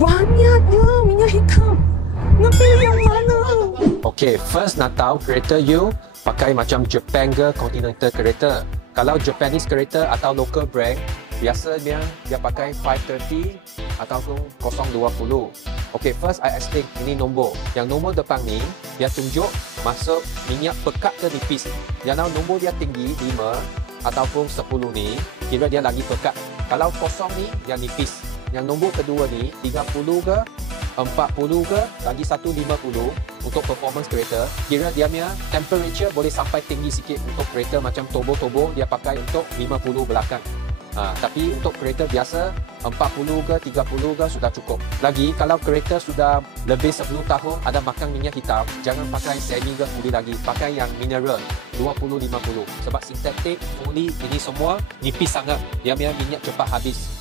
Banyaknya minyak hitam. Nak pilih yang mana? Okay, first nak tahu kereta you pakai macam Japan ke Continental kereta. Kalau Japanese kereta atau local brand, biasanya dia pakai 530 ataupun 020. Okay, first I explain ini nombor. Yang nombor depan ni, dia tunjuk masuk minyak pekat ke nipis. Kalau nombor dia tinggi 5 ataupun 10 ni, kira dia lagi pekat. Kalau kosong ni, dia nipis. Yang nombor kedua ni, 30 ke 40 ke, lagi 150 untuk performance kereta. Kira dia punya temperature boleh sampai tinggi sikit untuk kereta macam turbo dia pakai untuk 50 belakang. Tapi untuk kereta biasa 40 ke 30 ke sudah cukup. Lagi kalau kereta sudah lebih 10 tahun ada makan minyak hitam, jangan pakai semi ke fully lagi, pakai yang mineral 20-50. Sebab sintetik, fully ini semua nipis sangat. Dia punya minyak cepat habis.